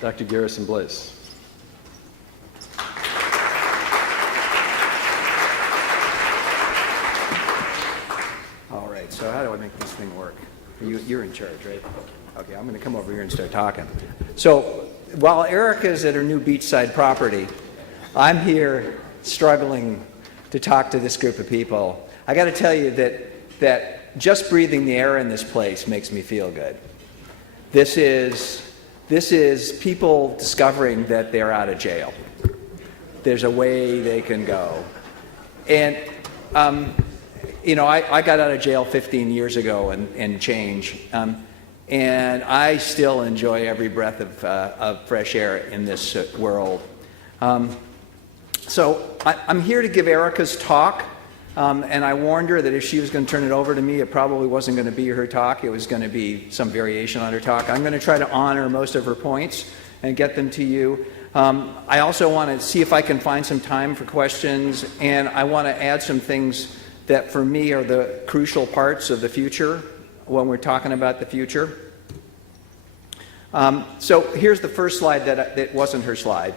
Dr. Garrison Bliss. All right, so how do I make this thing work? You're in charge, right? Okay, I'm going to come over here and start talking. So while Erica's at her new beachside property, I'm here struggling to talk to this group of people. I got to tell you that just breathing the air in this place makes me feel good. This is people discovering that they're out of jail. There's a way they can go. And, I got out of jail 15 years ago and change. And I still enjoy every breath of fresh air in this world. So I'm here to give Erica's talk. And I warned her that if she was going to turn it over to me, it probably wasn't going to be her talk. It was going to be some variation on her talk. I'm going to try to honor most of her points and get them to you. I also want to see if I can find some time for questions, and I want to add some things that for me are the crucial parts of the future when we're talking about the future. So here's the first slide that wasn't her slide.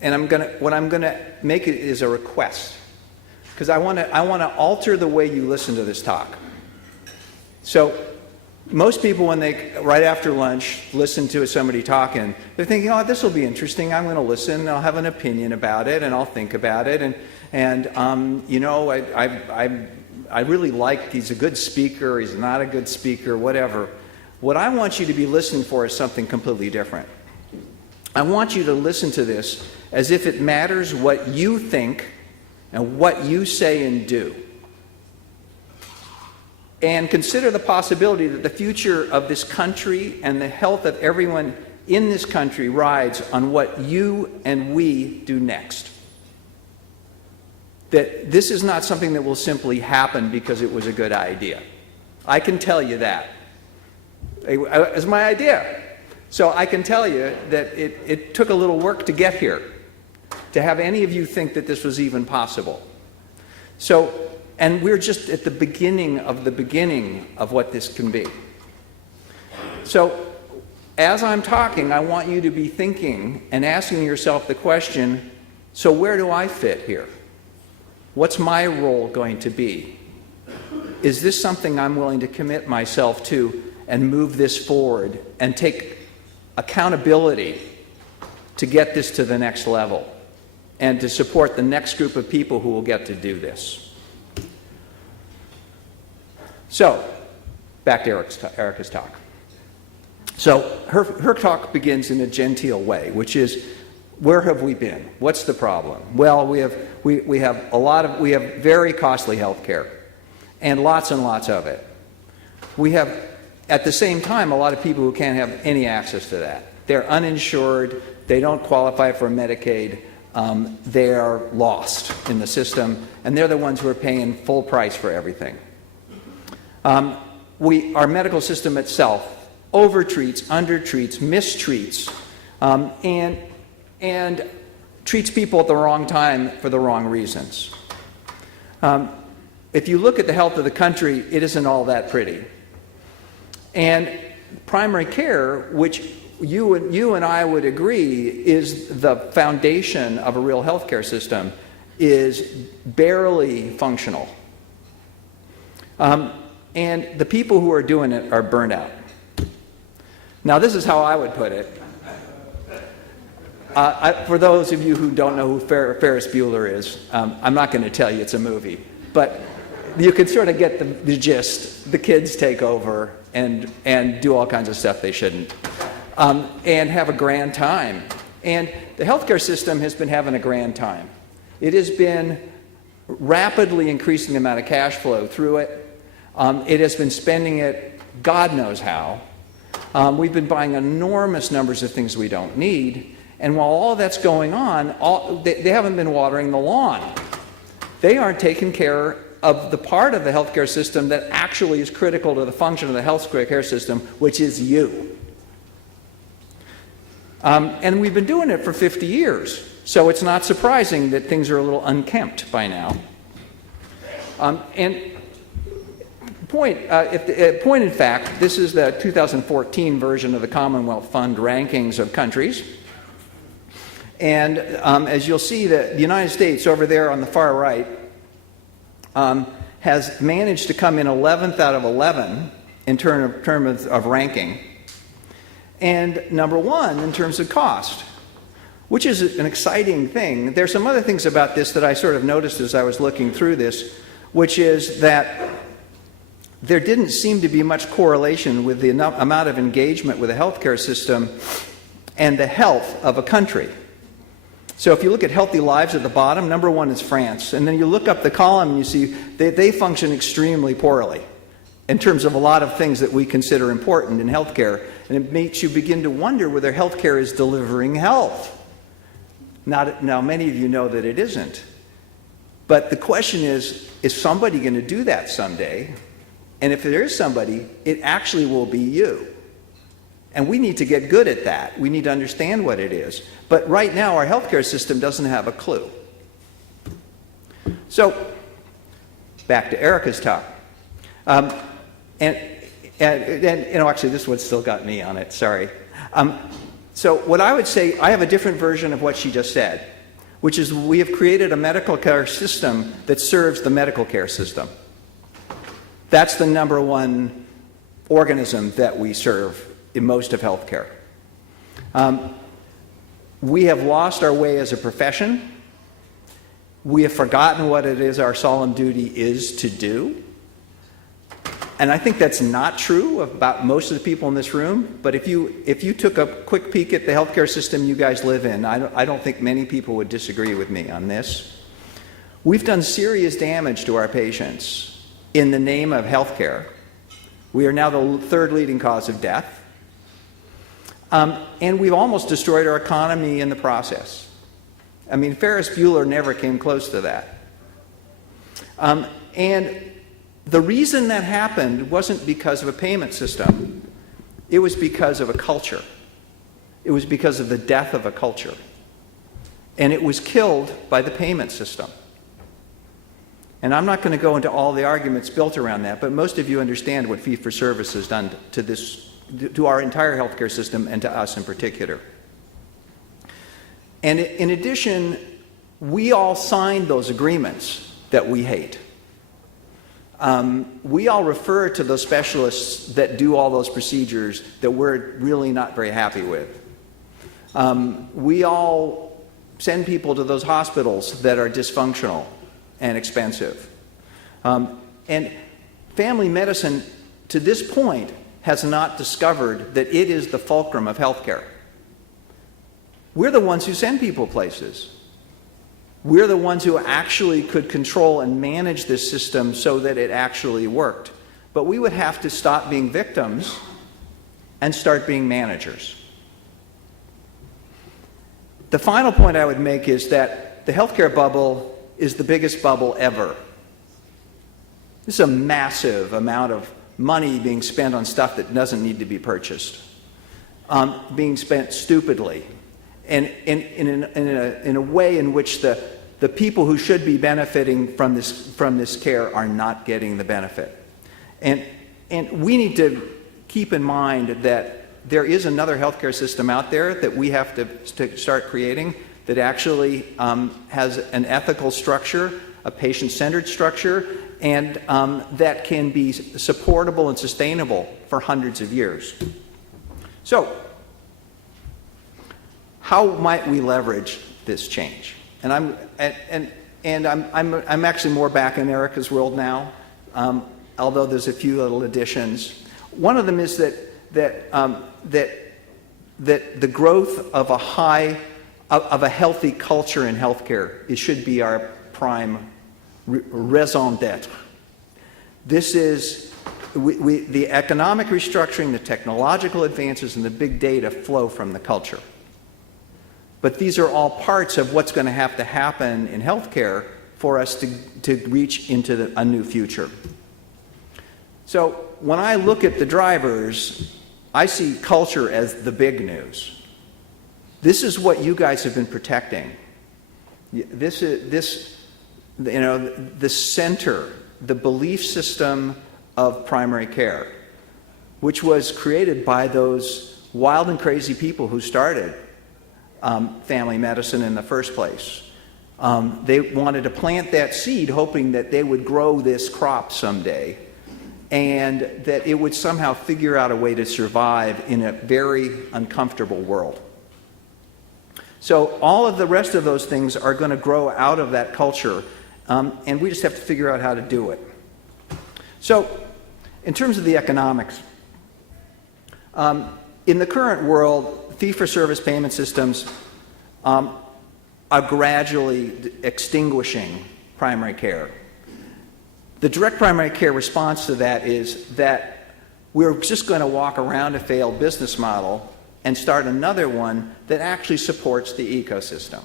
And what I'm going to make it is a request. Because I want to alter the way you listen to this talk. So most people, when they, right after lunch, listen to somebody talking, they're thinking, oh, this will be interesting. I'm going to listen, and I'll have an opinion about it, and I'll think about it. I really like, he's a good speaker, he's not a good speaker, whatever. What I want you to be listening for is something completely different. I want you to listen to this as if it matters what you think and what you say and do. And consider the possibility that the future of this country and the health of everyone in this country rides on what you and we do next. That this is not something that will simply happen because it was a good idea. I can tell you that. It was my idea. So I can tell you that it took a little work to get here, to have any of you think that this was even possible. So, and we're just at the beginning of what this can be. So, as I'm talking, I want you to be thinking and asking yourself the question, so where do I fit here? What's my role going to be? Is this something I'm willing to commit myself to and move this forward and take accountability to get this to the next level and to support the next group of people who will get to do this? So, back to Erica's talk. So her talk begins in a genteel way, which is, where have we been? What's the problem? Well, we have very costly health care, and lots of it. We have, at the same time, a lot of people who can't have any access to that. They're uninsured, they don't qualify for Medicaid, they are lost in the system, and they're the ones who are paying full price for everything. Our medical system itself overtreats, undertreats, mistreats, and treats people at the wrong time for the wrong reasons. If you look at the health of the country, it isn't all that pretty. And primary care, which you and I would agree is the foundation of a real healthcare system, is barely functional. And the people who are doing it are burned out. Now, this is how I would put it. For those of you who don't know who Ferris Bueller is, I'm not going to tell you it's a movie, but you can sort of get the gist. The kids take over and do all kinds of stuff they shouldn't, and have a grand time. And the healthcare system has been having a grand time. It has been rapidly increasing the amount of cash flow through it. It has been spending it God knows how. We've been buying enormous numbers of things we don't need. And while all that's going on, they haven't been watering the lawn. They aren't taking care of the part of the healthcare system that actually is critical to the function of the healthcare system, which is you. And we've been doing it for 50 years. So it's not surprising that things are a little unkempt by now. And Point in fact, this is the 2014 version of the Commonwealth Fund rankings of countries. And as you'll see, the United States over there on the far right has managed to come in 11th out of 11 in terms of ranking, and number 1 in terms of cost, which is an exciting thing. There's some other things about this that I sort of noticed as I was looking through this, which is that there didn't seem to be much correlation with the amount of engagement with the healthcare system and the health of a country. So if you look at healthy lives at the bottom, number 1 is France. And then you look up the column and you see they function extremely poorly in terms of a lot of things that we consider important in healthcare. And it makes you begin to wonder whether healthcare is delivering health. Now, many of you know that it isn't. But the question is somebody going to do that someday? And if there is somebody, it actually will be you. And we need to get good at that. We need to understand what it is. But right now, our healthcare system doesn't have a clue. So, back to Erica's talk. And actually, this one still got me on it, sorry. So what I would say, I have a different version of what she just said, which is we have created a medical care system that serves the medical care system. That's the number 1 organism that we serve in most of healthcare. We have lost our way as a profession. We have forgotten what it is our solemn duty is to do. And I think that's not true about most of the people in this room. But if you took a quick peek at the healthcare system you guys live in, I don't think many people would disagree with me on this. We've done serious damage to our patients in the name of healthcare. We are now the 3rd leading cause of death. And we've almost destroyed our economy in the process. I mean, Ferris Bueller never came close to that. And the reason that happened wasn't because of a payment system. It was because of a culture. It was because of the death of a culture. And it was killed by the payment system. And I'm not going to go into all the arguments built around that, but most of you understand what fee-for-service has done to our entire healthcare system and to us in particular. And in addition, we all signed those agreements that we hate. We all refer to those specialists that do all those procedures that we're really not very happy with. We all send people to those hospitals that are dysfunctional and expensive. And family medicine, to this point, has not discovered that it is the fulcrum of healthcare. We're the ones who send people places. We're the ones who actually could control and manage this system so that it actually worked. But we would have to stop being victims and start being managers. The final point I would make is that the healthcare bubble is the biggest bubble ever. This is a massive amount of money being spent on stuff that doesn't need to be purchased, being spent stupidly, and in a way in which the people who should be benefiting from this care are not getting the benefit. And we need to keep in mind that there is another healthcare system out there that we have to start creating that actually has an ethical structure, a patient-centered structure, and that can be supportable and sustainable for hundreds of years. So, how might we leverage this change? And I'm actually more back in Erica's world now, although there's a few little additions. One of them is that the growth of a healthy culture in healthcare should be our prime raison d'etre. This is the economic restructuring, the technological advances, and the big data flow from the culture. But these are all parts of what's going to have to happen in healthcare for us to reach into a new future. So when I look at the drivers, I see culture as the big news. This is what you guys have been protecting. The center, the belief system of primary care, which was created by those wild and crazy people who started family medicine in the first place. They wanted to plant that seed hoping that they would grow this crop someday and that it would somehow figure out a way to survive in a very uncomfortable world. So all of the rest of those things are going to grow out of that culture, and we just have to figure out how to do it. So in terms of the economics, in the current world, fee-for-service payment systems are gradually extinguishing primary care. The direct primary care response to that is that we're just going to walk around a failed business model and start another one that actually supports the ecosystem.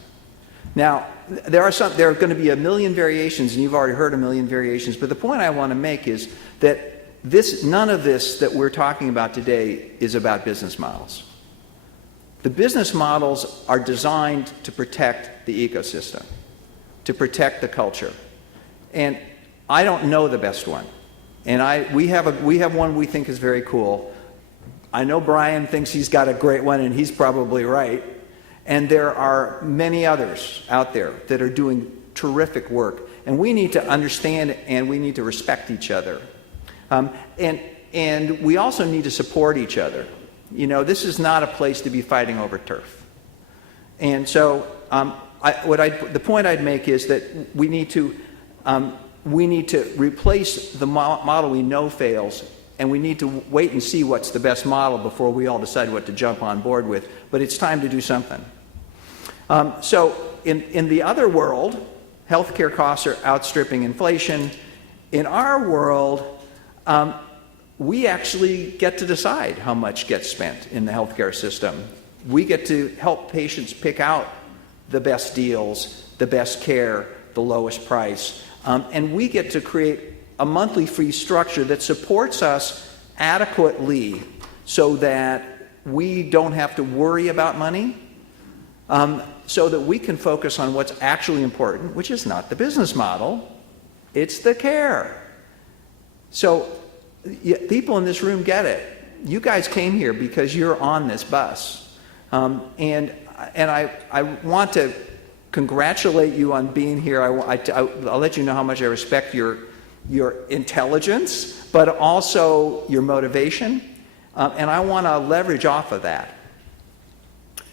Now, there are going to be a million variations, and you've already heard a million variations, but the point I want to make is that none of this that we're talking about today is about business models. The business models are designed to protect the ecosystem, to protect the culture. And I don't know the best one. And we have one we think is very cool. I know Brian thinks he's got a great one, and he's probably right. And there are many others out there that are doing terrific work. And we need to understand and we need to respect each other. And we also need to support each other. You know, this is not a place to be fighting over turf. And so the point I'd make is that we need to replace the model we know fails, and we need to wait and see what's the best model before we all decide what to jump on board with. But it's time to do something. So in the other world, healthcare costs are outstripping inflation. In our world, we actually get to decide how much gets spent in the healthcare system. We get to help patients pick out the best deals, the best care, the lowest price. And we get to create a monthly fee structure that supports us adequately so that we don't have to worry about money, so that we can focus on what's actually important, which is not the business model, it's the care. So people in this room get it. You guys came here because you're on this bus. And I want to congratulate you on being here. I'll let you know how much I respect your intelligence, but also your motivation. And I want to leverage off of that.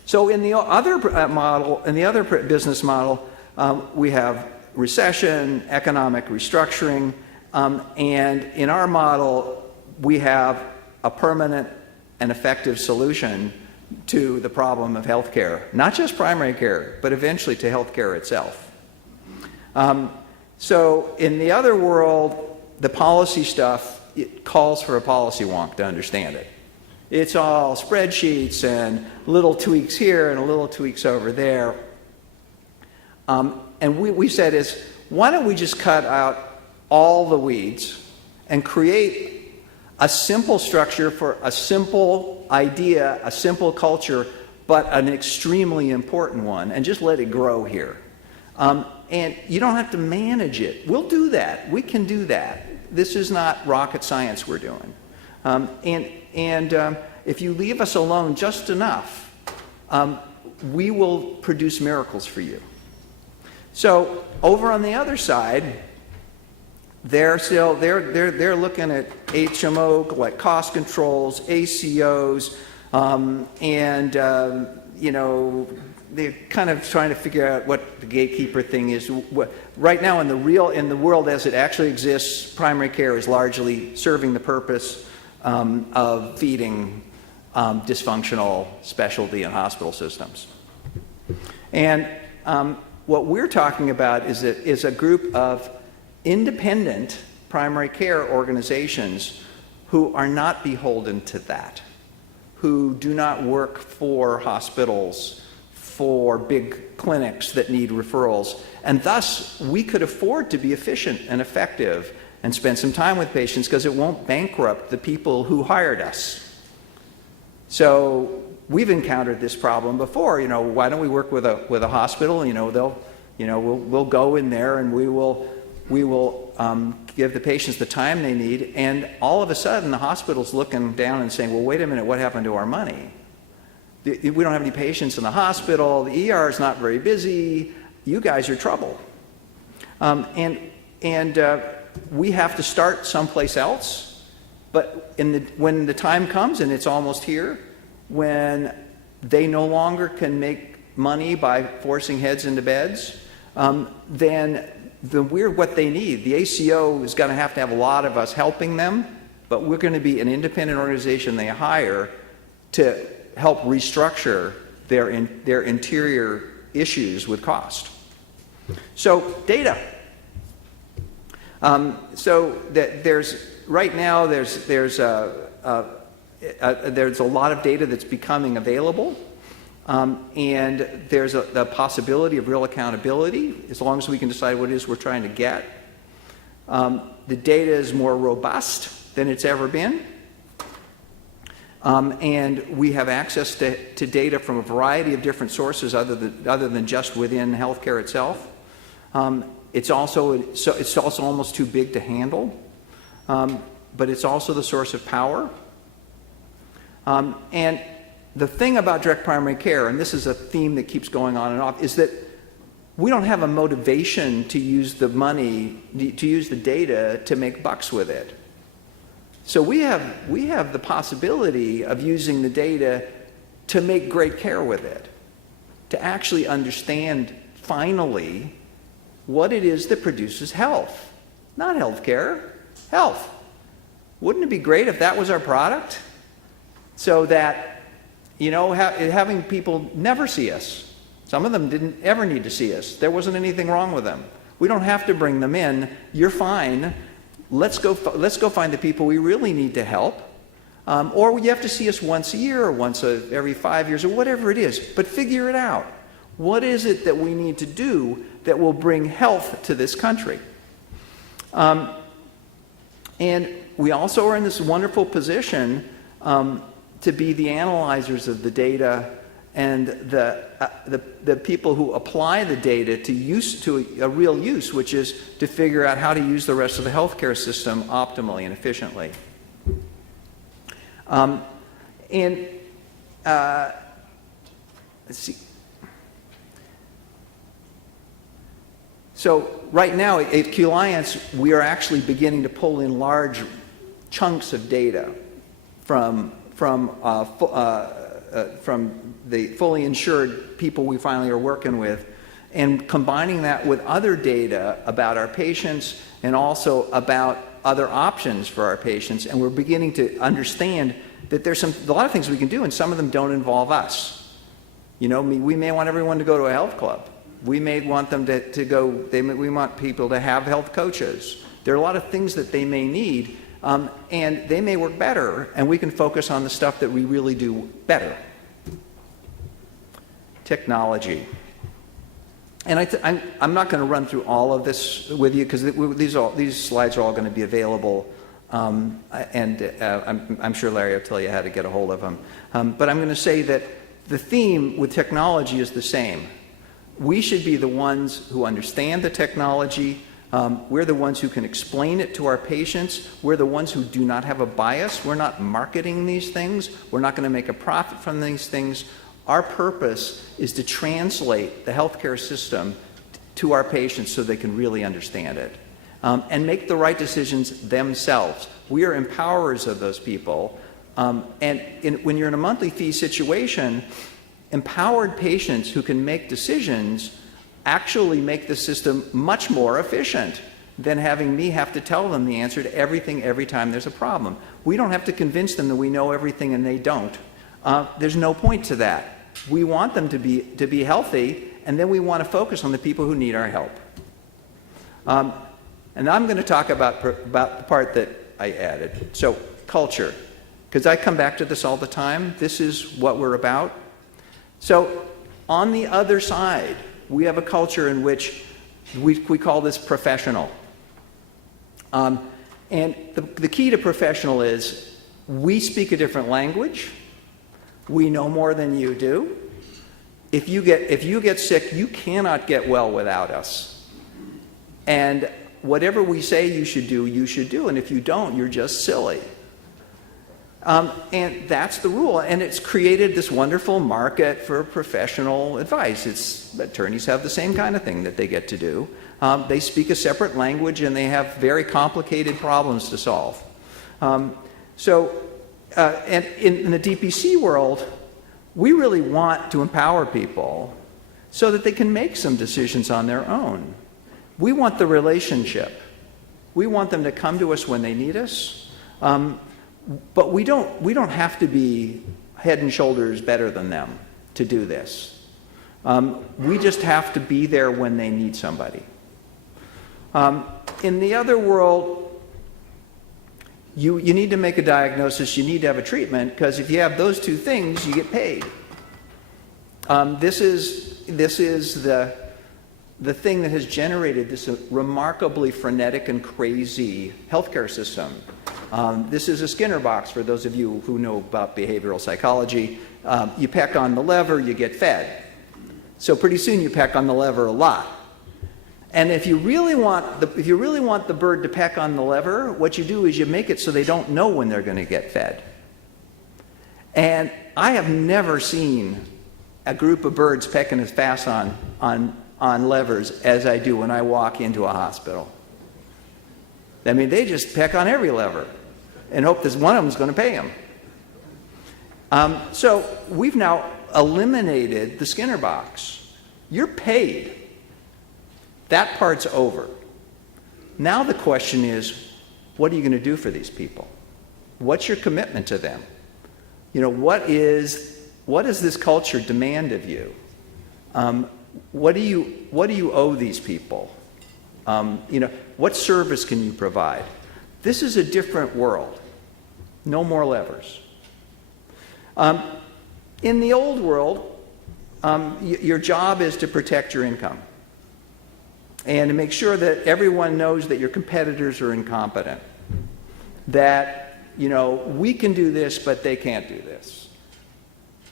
So in the other model, in the other business model, we have recession, economic restructuring, and in our model, we have a permanent and effective solution to the problem of healthcare, not just primary care, but eventually to healthcare itself. So in the other world, the policy stuff, it calls for a policy wonk to understand it. It's all spreadsheets and little tweaks here and little tweaks over there. And we said is, why don't we just cut out all the weeds and create a simple structure for a simple idea, a simple culture, but an extremely important one, and just let it grow here. And you don't have to manage it. We'll do that. We can do that. This is not rocket science we're doing. If you leave us alone just enough, we will produce miracles for you. So over on the other side, they're looking at HMO, like cost controls, ACOs, they're kind of trying to figure out what the gatekeeper thing is. Right now, in the world as it actually exists, primary care is largely serving the purpose of feeding dysfunctional specialty and hospital systems. And what we're talking about is a group of independent primary care organizations who are not beholden to that, who do not work for hospitals, for big clinics that need referrals. And thus, we could afford to be efficient and effective and spend some time with patients because it won't bankrupt the people who hired us. So we've encountered this problem before. Why don't we work with a hospital? We'll go in there and we will give the patients the time they need, and all of a sudden the hospital's looking down and saying, well, wait a minute, what happened to our money? We don't have any patients in the hospital, the ER is not very busy, you guys are trouble. And we have to start someplace else, but when the time comes, and it's almost here, when they no longer can make money by forcing heads into beds, then what they need, the ACO is going to have a lot of us helping them, but we're going to be an independent organization they hire to help restructure their interior issues with cost. So data. So that right now there's a lot of data that's becoming available, and there's the possibility of real accountability as long as we can decide what it is we're trying to get. The data is more robust than it's ever been, and we have access to data from a variety of different sources other than just within healthcare itself. It's also almost too big to handle, but it's also the source of power. And the thing about direct primary care, and this is a theme that keeps going on and off, is that we don't have a motivation to use the money, to use the data to make bucks with it. So we have the possibility of using the data to make great care with it, to actually understand finally what it is that produces health. Not healthcare, health. Wouldn't it be great if that was our product? So that, having people never see us. Some of them didn't ever need to see us. There wasn't anything wrong with them. We don't have to bring them in. You're fine. Let's go find the people we really need to help. Or you have to see us once a year or once every 5 years or whatever it is. But figure it out. What is it that we need to do that will bring health to this country? And we also are in this wonderful position to be the analyzers of the data and the people who apply the data to a real use, which is to figure out how to use the rest of the healthcare system optimally and efficiently. Let's see. So right now at Q Alliance, we are actually beginning to pull in large chunks of data from the fully insured people we finally are working with, and combining that with other data about our patients and also about other options for our patients. And we're beginning to understand that there's a lot of things we can do, and some of them don't involve us. We may want everyone to go to a health club. We may want them to go, we want people to have health coaches. There are a lot of things that they may need, and they may work better, and we can focus on the stuff that we really do better. Technology. And I'm not going to run through all of this with you because these slides are all going to be available, and I'm sure Larry will tell you how to get a hold of them. But I'm going to say that the theme with technology is the same. We should be the ones who understand the technology. We're the ones who can explain it to our patients. We're the ones who do not have a bias. We're not marketing these things. We're not going to make a profit from these things. Our purpose is to translate the healthcare system to our patients so they can really understand it and make the right decisions themselves. We are empowerers of those people. When you're in a monthly fee situation, empowered patients who can make decisions actually make the system much more efficient than having me have to tell them the answer to everything every time there's a problem. We don't have to convince them that we know everything and they don't. There's no point to that. We want them to be healthy, and then we want to focus on the people who need our help. And I'm going to talk about the part that I added. So culture, because I come back to this all the time. This is what we're about. So on the other side, we have a culture in which we call this professional. And the key to professional is we speak a different language. We know more than you do. If you get sick, you cannot get well without us. And whatever we say you should do, and if you don't, you're just silly. And that's the rule, and it's created this wonderful market for professional advice. Attorneys have the same kind of thing that they get to do. They speak a separate language, and they have very complicated problems to solve. And in the DPC world, we really want to empower people so that they can make some decisions on their own. We want the relationship. We want them to come to us when they need us. But we don't have to be head and shoulders better than them to do this. We just have to be there when they need somebody. In the other world, you need to make a diagnosis, you need to have a treatment, because if you have those two things, you get paid. This is the thing that has generated this remarkably frenetic and crazy healthcare system. This is a Skinner box for those of you who know about behavioral psychology. You peck on the lever, you get fed. So pretty soon you peck on the lever a lot. And if you really want the bird to peck on the lever, what you do is you make it so they don't know when they're going to get fed. And I have never seen a group of birds pecking as fast on levers as I do when I walk into a hospital. I mean, they just peck on every lever and hope that one of them is going to pay them. So we've now eliminated the Skinner box. You're paid. That part's over. Now the question is, what are you going to do for these people? What's your commitment to them? What does this culture demand of you? What do you owe these people? What service can you provide? This is a different world. No more levers. In the old world, your job is to protect your income and to make sure that everyone knows that your competitors are incompetent. That, we can do this, but they can't do this.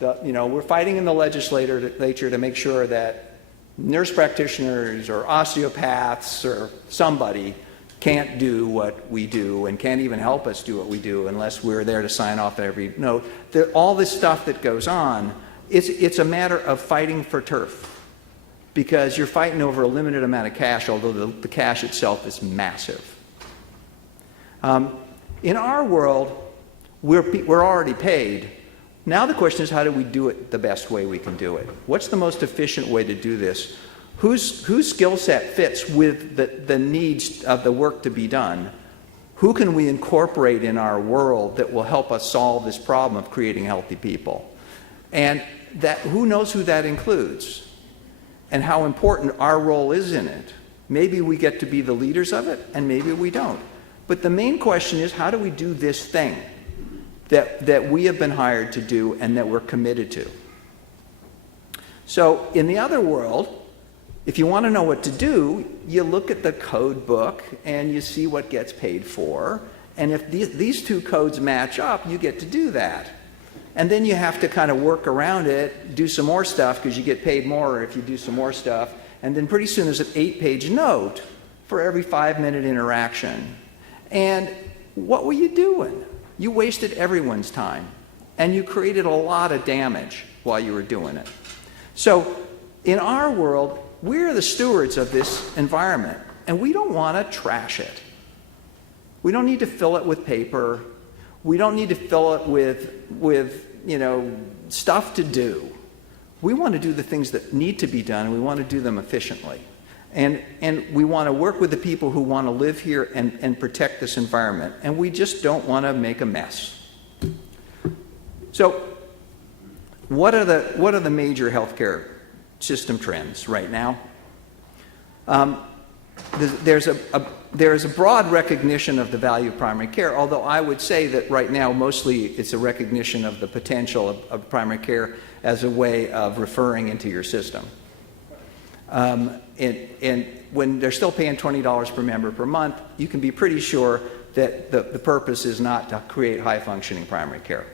We're fighting in the legislature to make sure that nurse practitioners or osteopaths or somebody can't do what we do and can't even help us do what we do unless we're there to sign off every note. All this stuff that goes on, it's a matter of fighting for turf because you're fighting over a limited amount of cash, although the cash itself is massive. In our world, we're already paid. Now the question is, how do we do it the best way we can do it? What's the most efficient way to do this? Whose skill set fits with the needs of the work to be done? Who can we incorporate in our world that will help us solve this problem of creating healthy people? And who knows who that includes and how important our role is in it? Maybe we get to be the leaders of it, and maybe we don't. But the main question is, how do we do this thing that we have been hired to do and that we're committed to? So in the other world, if you want to know what to do, you look at the code book and you see what gets paid for. And if these two codes match up, you get to do that. And then you have to kind of work around it, do some more stuff because you get paid more if you do some more stuff. And then pretty soon there's an 8-page note for every 5-minute interaction. And what were you doing? You wasted everyone's time, and you created a lot of damage while you were doing it. So in our world, we're the stewards of this environment, and we don't want to trash it. We don't need to fill it with paper. We don't need to fill it with stuff to do. We want to do the things that need to be done, and we want to do them efficiently. And we want to work with the people who want to live here and protect this environment. And we just don't want to make a mess. So what are the major healthcare system trends right now? There's a broad recognition of the value of primary care, although I would say that right now mostly it's a recognition of the potential of primary care as a way of referring into your system. And when they're still paying $20 per member per month, you can be pretty sure that the purpose is not to create high-functioning primary care.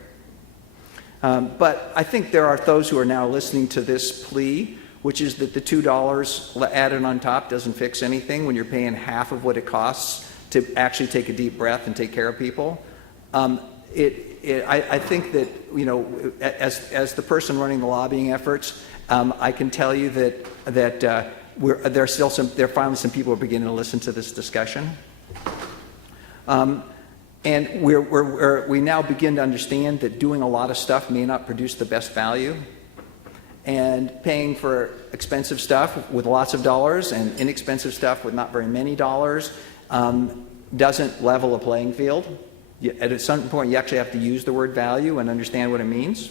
But I think there are those who are now listening to this plea which is that the $2 added on top doesn't fix anything when you're paying half of what it costs to actually take a deep breath and take care of people. I think that, you know, as the person running the lobbying efforts, I can tell you that there are finally some people who are beginning to listen to this discussion. And we now begin to understand that doing a lot of stuff may not produce the best value, and paying for expensive stuff with lots of dollars and inexpensive stuff with not very many dollars doesn't level a playing field. At some point, you actually have to use the word value and understand what it means.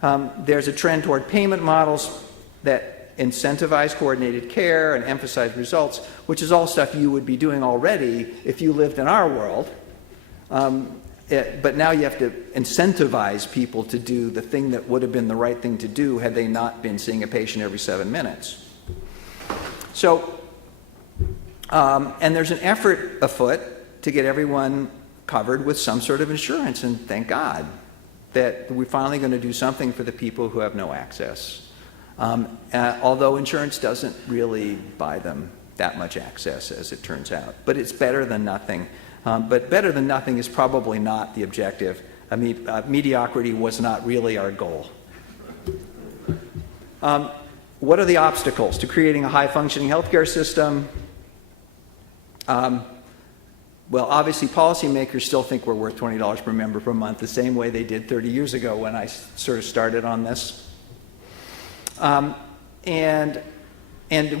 There's a trend toward payment models that incentivize coordinated care and emphasize results, which is all stuff you would be doing already if you lived in our world. But now you have to incentivize people to do the thing that would have been the right thing to do had they not been seeing a patient every 7 minutes. So, and there's an effort afoot to get everyone covered with some sort of insurance, and thank God that we're finally going to do something for the people who have no access. Although insurance doesn't really buy them that much access, as it turns out. But it's better than nothing. But better than nothing is probably not the objective. I mean, mediocrity was not really our goal. What are the obstacles to creating a high-functioning healthcare system? Well, obviously, policymakers still think we're worth $20 per member per month, the same way they did 30 years ago when I sort of started on this. And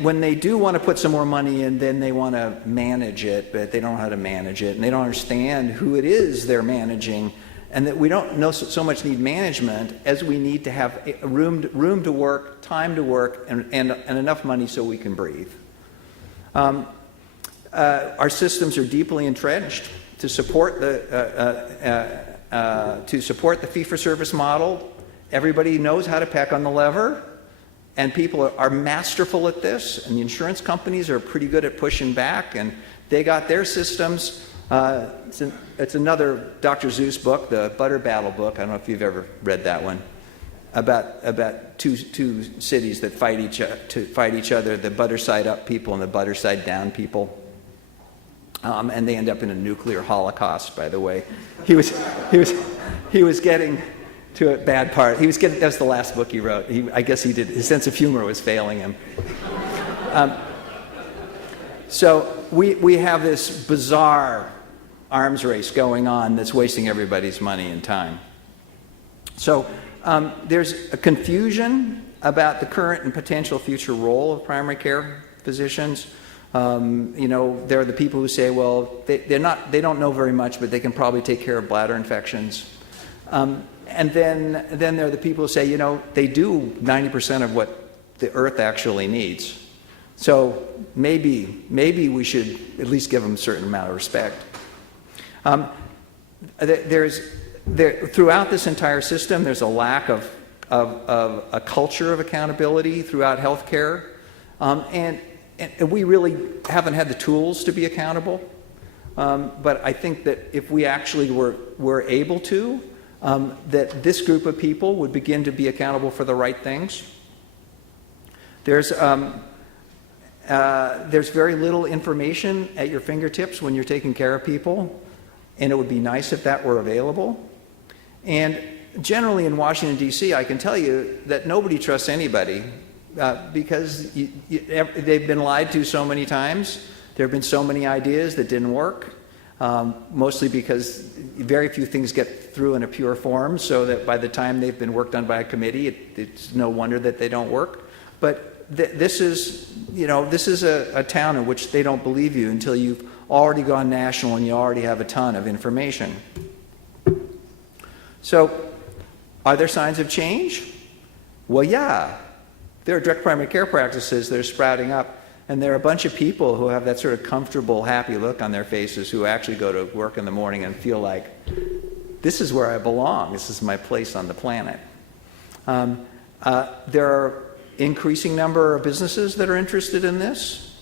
when they do want to put some more money in, then they want to manage it, but they don't know how to manage it, and they don't understand who it is they're managing, and that we don't know so much need management as we need to have room to work, time to work, and enough money so we can breathe. Our systems are deeply entrenched to support the fee-for-service model. Everybody knows how to peck on the lever. And people are masterful at this, and the insurance companies are pretty good at pushing back, and they got their systems. It's another Dr. Seuss book, the Butter Battle book. I don't know if you've ever read that one, about two cities that fight each other, the butter side up people and the butter side down people. And they end up in a nuclear holocaust, by the way. He was getting to a bad part. That's the last book he wrote. I guess his sense of humor was failing him. So we have this bizarre arms race going on that's wasting everybody's money and time. So there's a confusion about the current and potential future role of primary care physicians. You know, there are the people who say, well, they don't know very much, but they can probably take care of bladder infections. And then there are the people who say, you know, they do 90% of what the earth actually needs. So maybe we should at least give them a certain amount of respect. Throughout this entire system, there's a lack of a culture of accountability throughout healthcare, and we really haven't had the tools to be accountable. But I think that if we actually were able to, that this group of people would begin to be accountable for the right things. There's very little information at your fingertips when you're taking care of people, and it would be nice if that were available. And generally in Washington, D.C., I can tell you that nobody trusts anybody because they've been lied to so many times. There have been so many ideas that didn't work. Mostly because very few things get through in a pure form, so that by the time they've been worked on by a committee, it's no wonder that they don't work. But this is a town in which they don't believe you until you've already gone national and you already have a ton of information. So, are there signs of change? Well, yeah. There are direct primary care practices that are sprouting up. And there are a bunch of people who have that sort of comfortable, happy look on their faces who actually go to work in the morning and feel like, this is where I belong. This is my place on the planet. There are increasing number of businesses that are interested in this,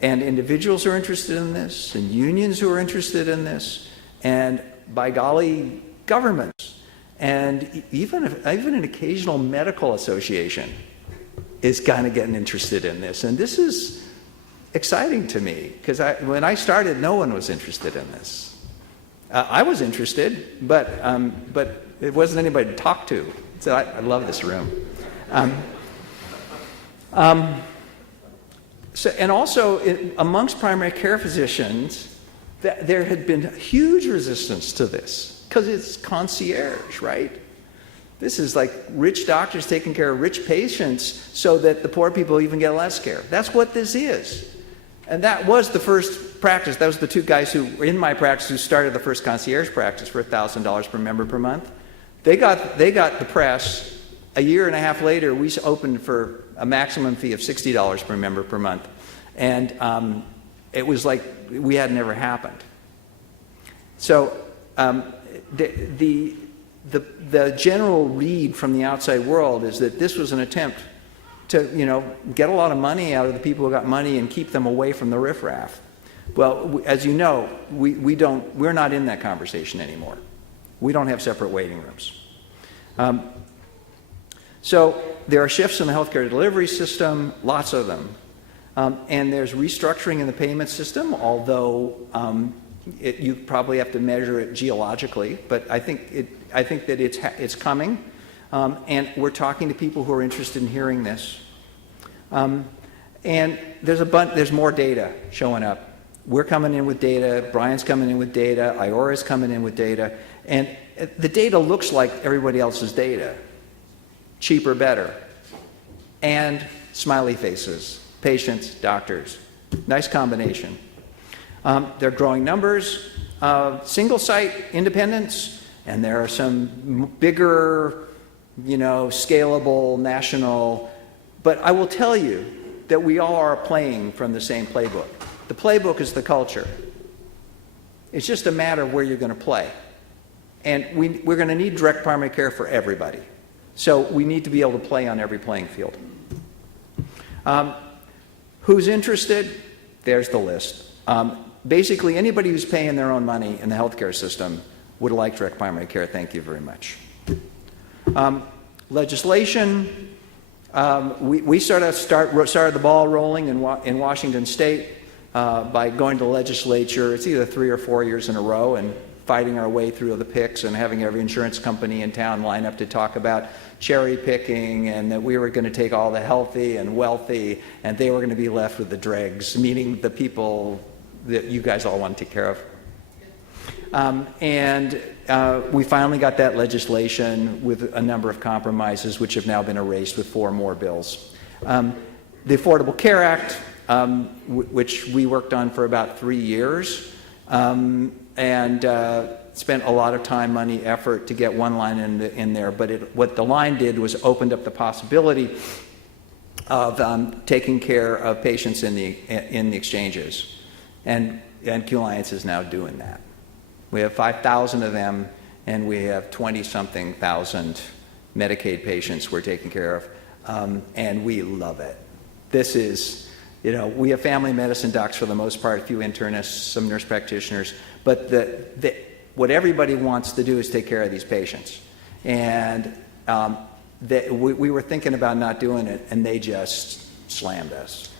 and individuals who are interested in this, and unions who are interested in this, and by golly, governments, and even an occasional medical association. is kind of getting interested in this. And this is exciting to me, because when I started, no one was interested in this. I was interested, but it wasn't anybody to talk to. So I love this room. And also, amongst primary care physicians, there had been huge resistance to this, because it's concierge, right? This is like rich doctors taking care of rich patients so that the poor people even get less care. That's what this is. And that was the first practice. That was the two guys who were in my practice who started the first concierge practice for $1,000 per member per month. They got the press. A year and a half later, we opened for a maximum fee of $60 per member per month. And it was like we had never happened. So the general read from the outside world is that this was an attempt to, get a lot of money out of the people who got money and keep them away from the riffraff. Well, as you know, we're not in that conversation anymore. We don't have separate waiting rooms. So there are shifts in the healthcare delivery system, lots of them. And there's restructuring in the payment system, although you probably have to measure it geologically, but I think that it's coming, and we're talking to people who are interested in hearing this. And there's more data showing up. We're coming in with data, Brian's coming in with data, Iora's coming in with data, and the data looks like everybody else's data. Cheaper, better. And smiley faces, patients, doctors. Nice combination. They're growing numbers, single site independents, and there are some bigger, scalable, national. But I will tell you that we all are playing from the same playbook. The playbook is the culture. It's just a matter of where you're going to play. And we're going to need direct primary care for everybody. So we need to be able to play on every playing field. Who's interested? There's the list. Basically, anybody who's paying their own money in the healthcare system would like direct primary care. Thank you very much. Legislation. We started the ball rolling in Washington State by going to the legislature. It's either 3 or 4 years in a row and fighting our way through the picks and having every insurance company in town line up to talk about cherry picking, and that we were going to take all the healthy and wealthy and they were going to be left with the dregs, meaning the people that you guys all want to take care of. We finally got that legislation with a number of compromises, which have now been erased with 4 more bills. The Affordable Care Act, which we worked on for about 3 years, and spent a lot of time, money, effort to get one line in there. But what the line did was opened up the possibility of taking care of patients in the exchanges. And Q Alliance is now doing that. We have 5,000 of them, and we have 20-something thousand Medicaid patients we're taking care of, and we love it. This is, we have family medicine docs for the most part, a few internists, some nurse practitioners, but what everybody wants to do is take care of these patients. And we were thinking about not doing it, and they just slammed us.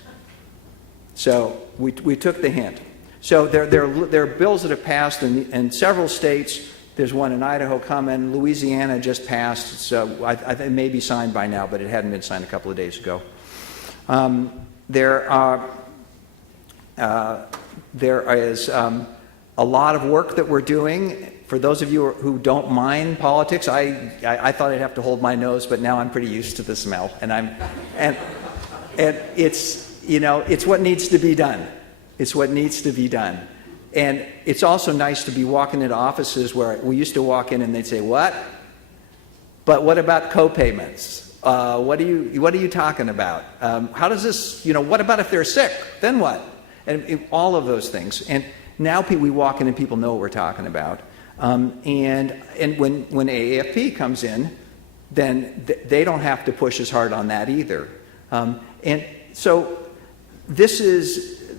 So we took the hint. So there are bills that have passed in several states. There's one in Idaho coming. Louisiana just passed, so I think it may be signed by now, but it hadn't been signed a couple of days ago. There is a lot of work that we're doing. For those of you who don't mind politics, I thought I'd have to hold my nose, but now I'm pretty used to the smell, and it's what needs to be done. It's what needs to be done. And it's also nice to be walking into offices where we used to walk in and they'd say, "What? But what about co-payments? What are you talking about? How does this, what about if they're sick? Then what?" And all of those things. And now we walk in and people know what we're talking about. And when AAFP comes in, then they don't have to push as hard on that either. And so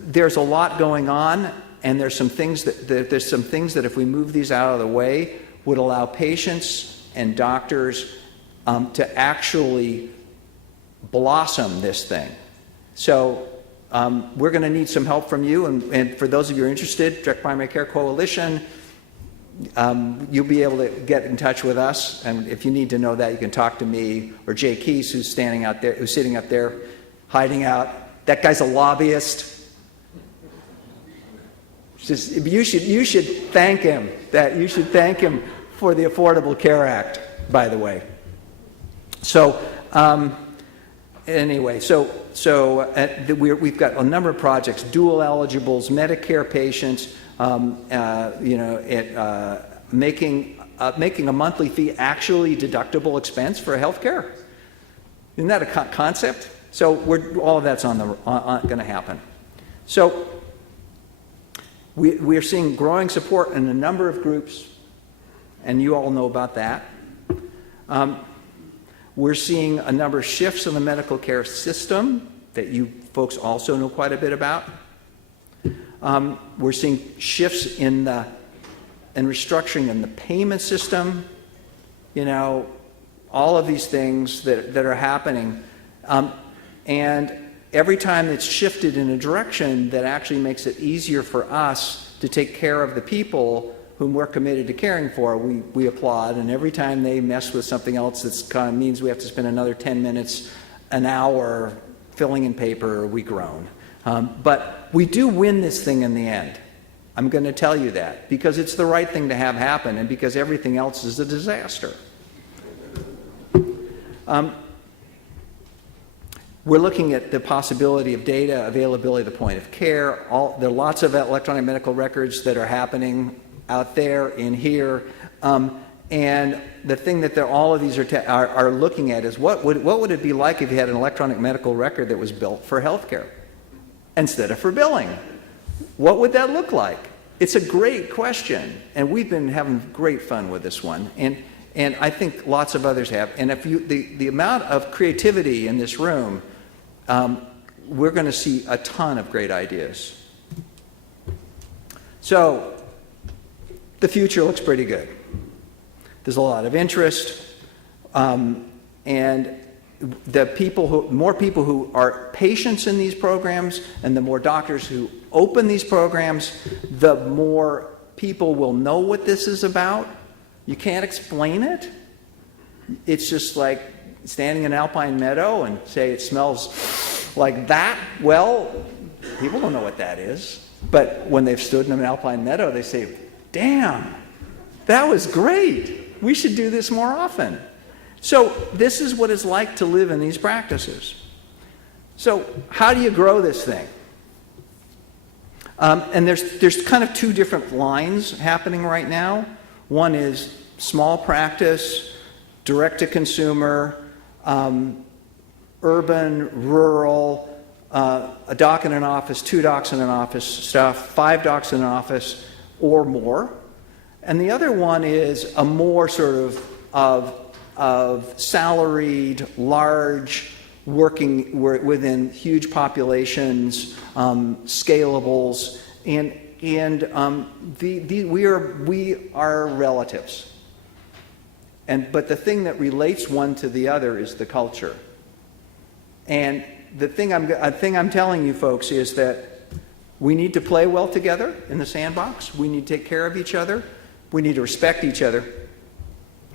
there's a lot going on, and there's some things that if we move these out of the way would allow patients and doctors to actually blossom this thing. So we're going to need some help from you, and for those of you who are interested, Direct Primary Care Coalition, you'll be able to get in touch with us, and if you need to know that, you can talk to me or Jay Keese, who's sitting up there, hiding out. That guy's a lobbyist. You should thank him. You should thank him for the Affordable Care Act, by the way. So anyway, we've got a number of projects: dual eligibles, Medicare patients, making a monthly fee actually deductible expense for health care. Isn't that a concept? So all of that's going to happen. So we are seeing growing support in a number of groups, and you all know about that. We're seeing a number of shifts in the medical care system that you folks also know quite a bit about. We're seeing shifts in restructuring in the payment system. All of these things that are happening. And every time it's shifted in a direction that actually makes it easier for us to take care of the people whom we're committed to caring for, we applaud. And every time they mess with something else that kind of means we have to spend another 10 minutes, an hour filling in paper, we groan. But we do win this thing in the end. I'm going to tell you that, because it's the right thing to have happen, and because everything else is a disaster. We're looking at the possibility of data availability at the point of care. There are lots of electronic medical records that are happening out there, in here. And the thing that all of these are looking at is what would it be like if you had an electronic medical record that was built for healthcare instead of for billing? What would that look like? It's a great question, and we've been having great fun with this one, and I think lots of others have. And if the amount of creativity in this room, we're going to see a ton of great ideas. So the future looks pretty good. There's a lot of interest, and more people who are patients in these programs, and the more doctors who open these programs, the more people will know what this is about. You can't explain it. It's just like standing in an alpine meadow and say it smells like that. Well, people don't know what that is. But when they've stood in an alpine meadow, they say, damn, that was great. We should do this more often. So this is what it's like to live in these practices. So how do you grow this thing? And there's kind of two different lines happening right now. One is small practice, direct to consumer, urban, rural, a doc in an office, 2 docs in an office stuff, 5 docs in an office or more. And the other one is a more sort of salaried, large, working within huge populations, scalables, and we are relatives. But the thing that relates one to the other is the culture. And the thing I'm telling you folks is that we need to play well together in the sandbox. We need to take care of each other. We need to respect each other.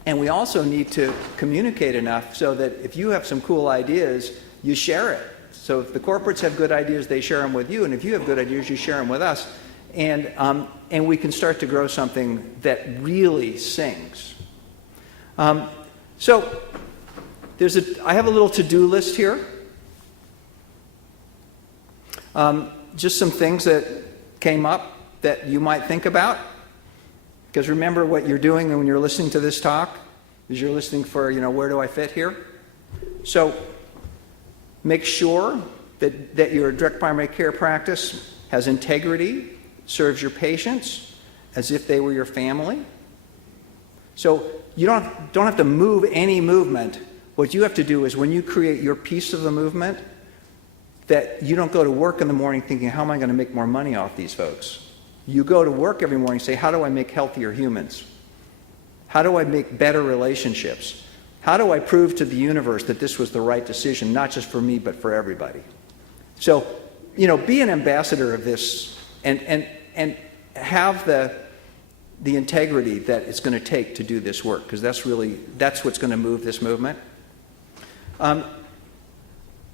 And we also need to communicate enough so that if you have some cool ideas, you share it. So if the corporates have good ideas, they share them with you. And if you have good ideas, you share them with us. And we can start to grow something that really sings. So I have a little to-do list here. Just some things that came up that you might think about. Because remember what you're doing when you're listening to this talk is you're listening for, where do I fit here? So make sure that your direct primary care practice has integrity, serves your patients as if they were your family. So you don't have to move any movement. What you have to do is when you create your piece of the movement, that you don't go to work in the morning thinking, how am I going to make more money off these folks? You go to work every morning and say, how do I make healthier humans? How do I make better relationships? How do I prove to the universe that this was the right decision, not just for me, but for everybody? So, be an ambassador of this and have the integrity that it's going to take to do this work, because that's what's going to move this movement.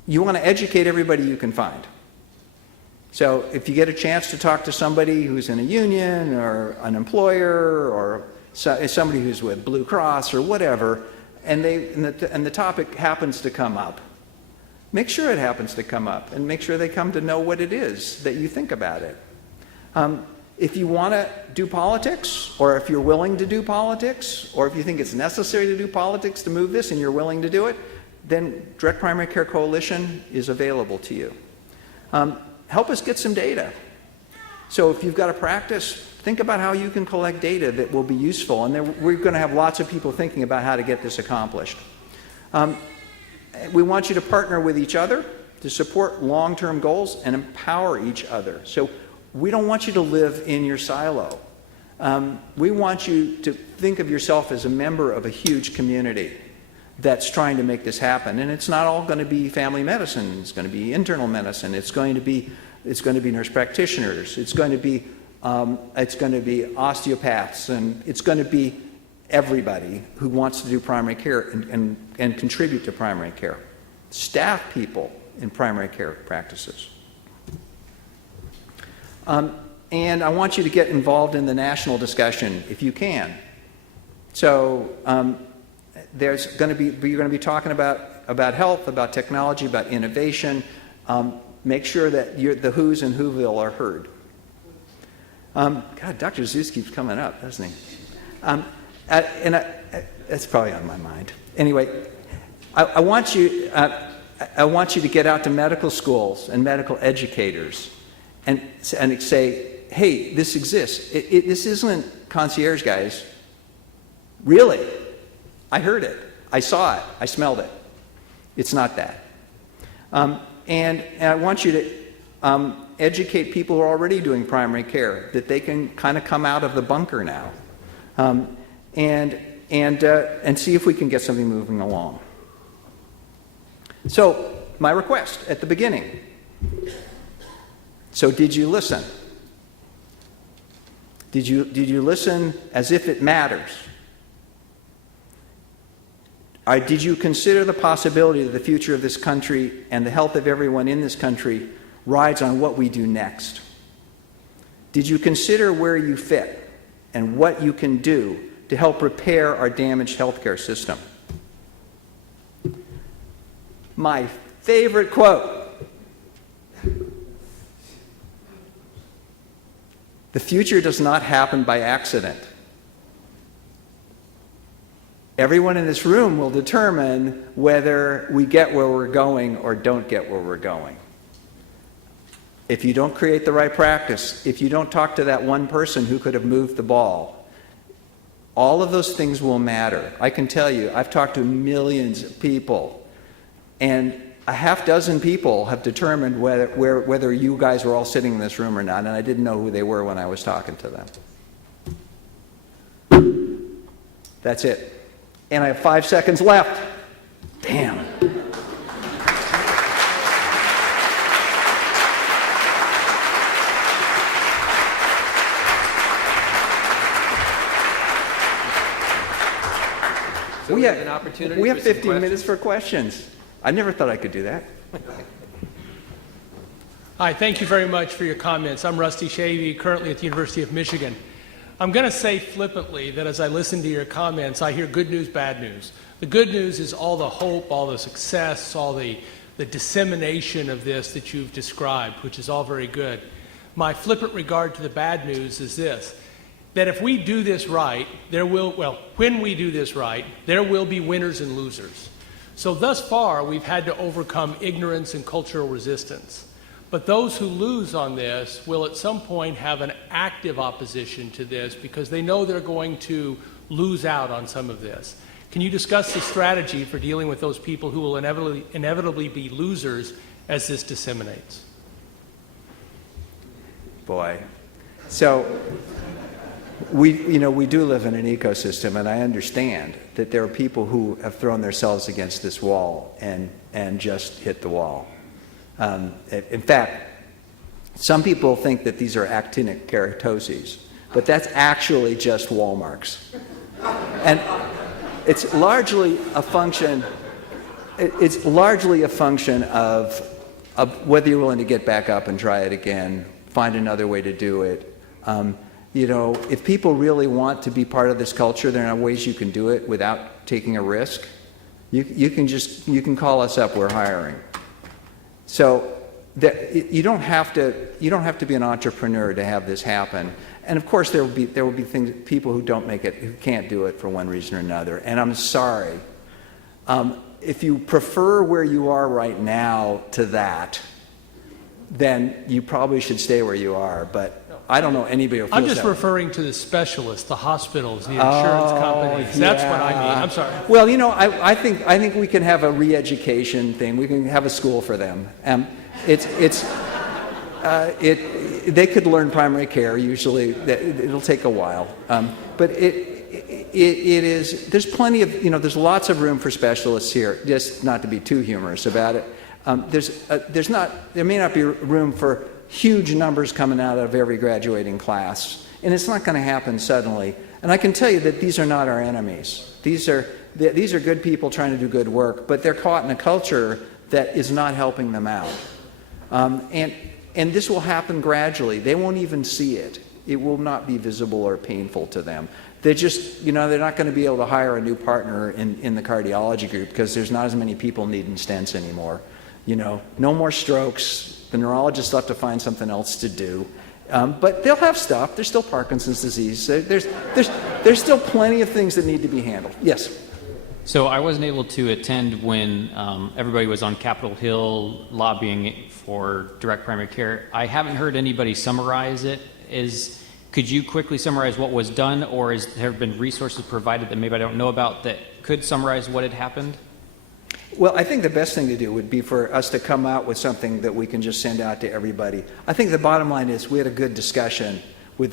You want to educate everybody you can find. So if you get a chance to talk to somebody who's in a union or an employer or somebody who's with Blue Cross or whatever, and the topic happens to come up, make sure it happens to come up and make sure they come to know what it is that you think about it. If you want to do politics, or if you're willing to do politics, or if you think it's necessary to do politics to move this and you're willing to do it, then Direct Primary Care Coalition is available to you. Help us get some data. So if you've got a practice, think about how you can collect data that will be useful, and then we're going to have lots of people thinking about how to get this accomplished. We want you to partner with each other to support long-term goals and empower each other. So we don't want you to live in your silo. We want you to think of yourself as a member of a huge community that's trying to make this happen. And it's not all going to be family medicine. It's going to be internal medicine. It's going to be nurse practitioners. It's going to be osteopaths, and it's going to be everybody who wants to do primary care and contribute to primary care. Staff people in primary care practices. And I want you to get involved in the national discussion if you can. So you're going to be talking about health, about technology, about innovation. Make sure that the who's and whoville are heard. God, Dr. Zeus keeps coming up, doesn't he? That's probably on my mind. Anyway, I want you to get out to medical schools and medical educators and say, hey, this exists. This isn't concierge, guys. Really? I heard it. I saw it. I smelled it. It's not that. And I want you to educate people who are already doing primary care that they can kind of come out of the bunker now, and see if we can get something moving along. So my request at the beginning. So did you listen? Did you listen as if it matters? Did you consider the possibility that the future of this country and the health of everyone in this country rides on what we do next? Did you consider where you fit and what you can do to help repair our damaged healthcare system? My favorite quote. The future does not happen by accident. Everyone in this room will determine whether we get where we're going or don't get where we're going. If you don't create the right practice, if you don't talk to that one person who could have moved the ball, all of those things will matter. I can tell you, I've talked to millions of people, and a half dozen people have determined whether you guys were all sitting in this room or not, and I didn't know who they were when I was talking to them. That's it. And I have 5 seconds left. Damn. So we have an opportunity. We have 15 minutes for questions. I never thought I could do that. Hi, thank you very much for your comments. I'm Rusty Shavy, currently at the University of Michigan. I'm going to say flippantly that as I listen to your comments, I hear good news, bad news. The good news is all the hope, all the success, all the dissemination of this that you've described, which is all very good. My flippant regard to the bad news is this, that if we do this right, when we do this right, there will be winners and losers. So thus far, we've had to overcome ignorance and cultural resistance. But those who lose on this will at some point have an active opposition to this because they know they're going to lose out on some of this. Can you discuss the strategy for dealing with those people who will inevitably be losers as this disseminates? Boy. So we do live in an ecosystem, and I understand that there are people who have thrown themselves against this wall and just hit the wall. In fact, some people think that these are actinic keratoses, but that's actually just wall marks. And it's largely a function of whether you're willing to get back up and try it again, find another way to do it. If people really want to be part of this culture, there are ways you can do it without taking a risk. You can call us up. We're hiring. So you don't have to be an entrepreneur to have this happen. And of course, there will be people who don't make it, who can't do it for one reason or another. And I'm sorry. If you prefer where you are right now to that, then you probably should stay where you are. But I don't know anybody who feels I'm just that. referring to the specialists, the hospitals, the insurance companies. That's what I mean. I'm sorry. Well, I think we can have a re-education thing. We can have a school for them. They could learn primary care. Usually, it'll take a while, but there's plenty of there's lots of room for specialists here. Just not to be too humorous about it. There may not be room for huge numbers coming out of every graduating class, and it's not going to happen suddenly. And I can tell you that these are not our enemies. These are good people trying to do good work, but they're caught in a culture that is not helping them out. And this will happen gradually. They won't even see it. It will not be visible or painful to them. They're just, they're not going to be able to hire a new partner in the cardiology group because there's not as many people needing stents anymore. No more strokes. The neurologists will have to find something else to do. But they'll have stuff. There's still Parkinson's disease. There's still plenty of things that need to be handled. Yes? So I wasn't able to attend when everybody was on Capitol Hill lobbying for direct primary care. I haven't heard anybody summarize it. Could you quickly summarize what was done, or have there been resources provided that maybe I don't know about that could summarize what had happened? Well, I think the best thing to do would be for us to come out with something that we can just send out to everybody. I think the bottom line is we had a good discussion with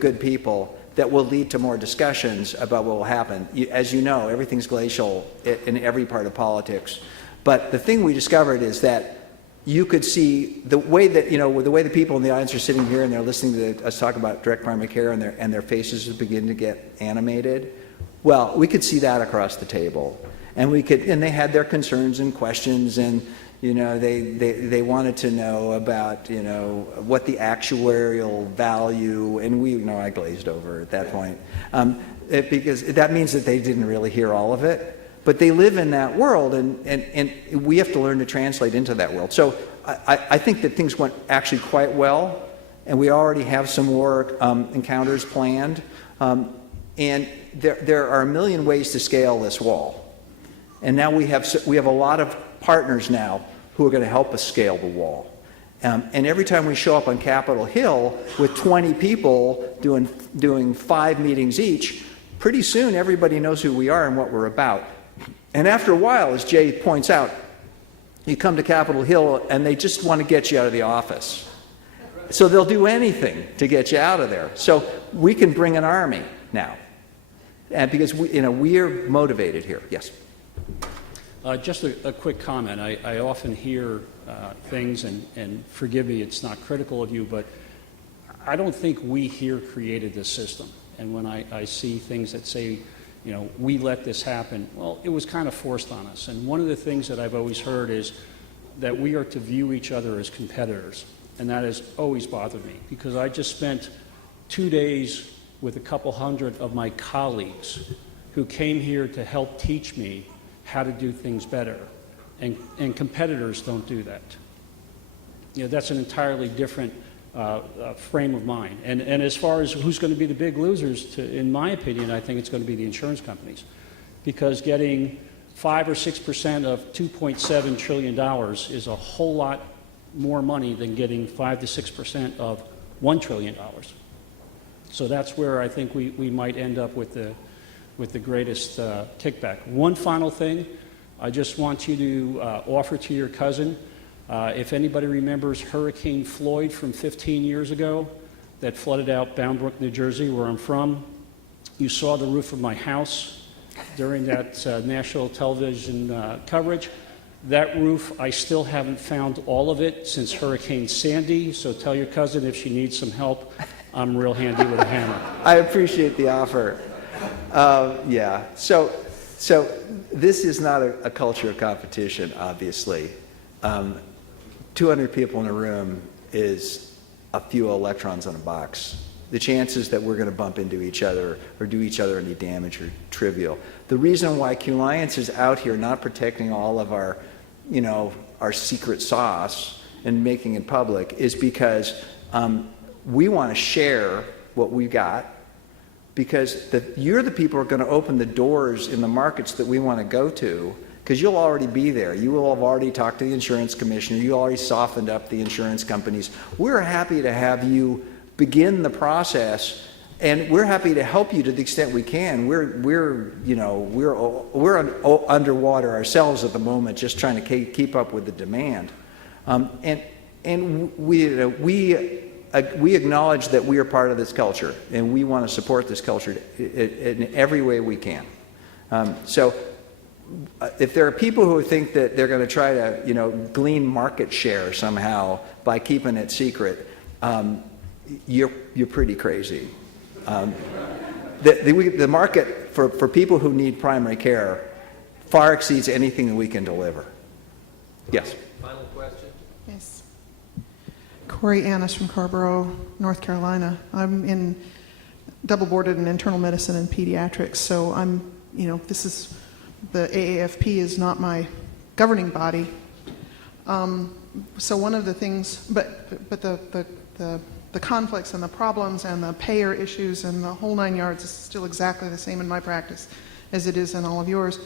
good people that will lead to more discussions about what will happen. As you know, everything's glacial in every part of politics. But the thing we discovered is that you could see the way that, the way the people in the audience are sitting here and they're listening to us talk about direct primary care and their faces begin to get animated. Well, we could see that across the table. And they had their concerns and questions, and they wanted to know about what the actuarial value, and I glazed over at that point, because that means that they didn't really hear all of it, but they live in that world, and we have to learn to translate into that world. So I think that things went actually quite well, and we already have some more encounters planned, and there are a million ways to scale this wall. And now we have a lot of partners now who are going to help us scale the wall. And every time we show up on Capitol Hill with 20 people doing 5 meetings each, pretty soon everybody knows who we are and what we're about. And after a while, as Jay points out, you come to Capitol Hill and they just want to get you out of the office. So they'll do anything to get you out of there. So we can bring an army now. And because we're motivated here. Yes. Just a quick comment. I often hear things, and forgive me, it's not critical of you, but I don't think we here created this system. And when I see things that say, we let this happen, well, it was kind of forced on us. And one of the things that I've always heard is that we are to view each other as competitors. And that has always bothered me, because I just spent 2 days with a couple hundred of my colleagues who came here to help teach me how to do things better. And competitors don't do that. That's an entirely different frame of mind. And as far as who's going to be the big losers, in my opinion, I think it's going to be the insurance companies. Because getting 5 or 6% of $2.7 trillion is a whole lot more money than getting 5 to 6% of $1 trillion. So that's where I think we might end up with the greatest kickback. One final thing, I just want you to offer to your cousin, if anybody remembers Hurricane Floyd from 15 years ago, that flooded out Bound Brook, New Jersey, where I'm from. You saw the roof of my house during that national television coverage. That roof, I still haven't found all of it since Hurricane Sandy, so tell your cousin if she needs some help, I'm real handy with a hammer. I appreciate the offer. Yeah. So this is not a culture of competition, obviously. 200 people in a room is a few electrons on a box. The chances that we're going to bump into each other or do each other any damage are trivial. The reason why Q-Liance is out here not protecting all of our, our secret sauce and making it public is because we want to share what we got, because you're the people who are going to open the doors in the markets that we want to go to, because you'll already be there. You will have already talked to the insurance commissioner. You already softened up the insurance companies. We're happy to have you begin the process, and we're happy to help you to the extent we can. We're underwater ourselves at the moment, just trying to keep up with the demand, and we acknowledge that we are part of this culture, and we want to support this culture in every way we can. So if there are people who think that they're going to try to glean market share somehow by keeping it secret, you're pretty crazy. The market for people who need primary care far exceeds anything that we can deliver. Yes. Final question. Yes. Corey Annis from Carrboro, North Carolina. I'm double boarded in internal medicine and pediatrics, so this is, the AAFP is not my governing body. So one of the things, but the conflicts and the problems and the payer issues and the whole 9 yards is still exactly the same in my practice as it is in all of yours.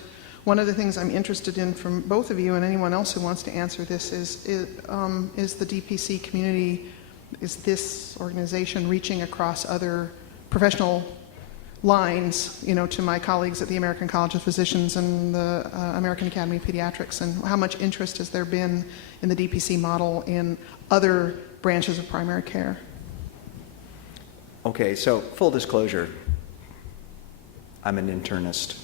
One of the things I'm interested in from both of you and anyone else who wants to answer this is the DPC community, is this organization reaching across other professional lines, to my colleagues at the American College of Physicians and the American Academy of Pediatrics, and how much interest has there been in the DPC model in other branches of primary care? Okay, so full disclosure, I'm an internist.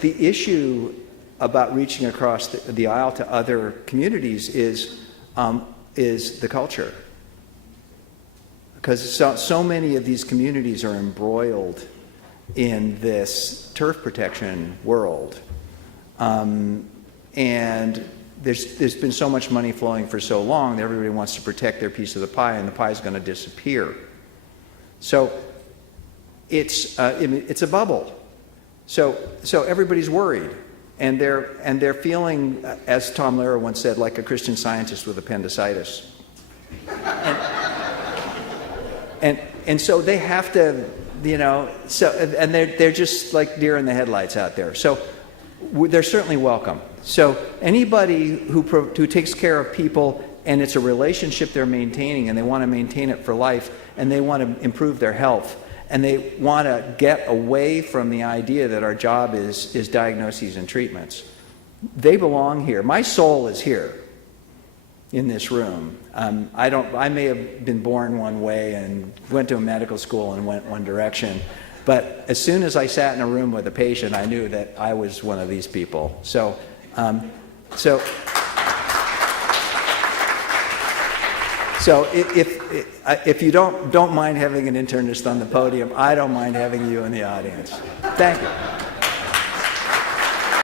The issue about reaching across the aisle to other communities is the culture, because so many of these communities are embroiled in this turf protection world, and there's been so much money flowing for so long that everybody wants to protect their piece of the pie, and the pie is going to disappear. So it's a bubble. So everybody's worried, and they're feeling, as Tom Lehrer once said, like a Christian Scientist with appendicitis. And so they have to, and they're just like deer in the headlights out there. So they're certainly welcome. So anybody who takes care of people, and it's a relationship they're maintaining, and they want to maintain it for life, and they want to improve their health, and they want to get away from the idea that our job is diagnoses and treatments, they belong here. My soul is here in this room. I may have been born one way and went to a medical school and went one direction, but as soon as I sat in a room with a patient, I knew that I was one of these people. So if you don't mind having an internist on the podium, I don't mind having you in the audience. Thank you.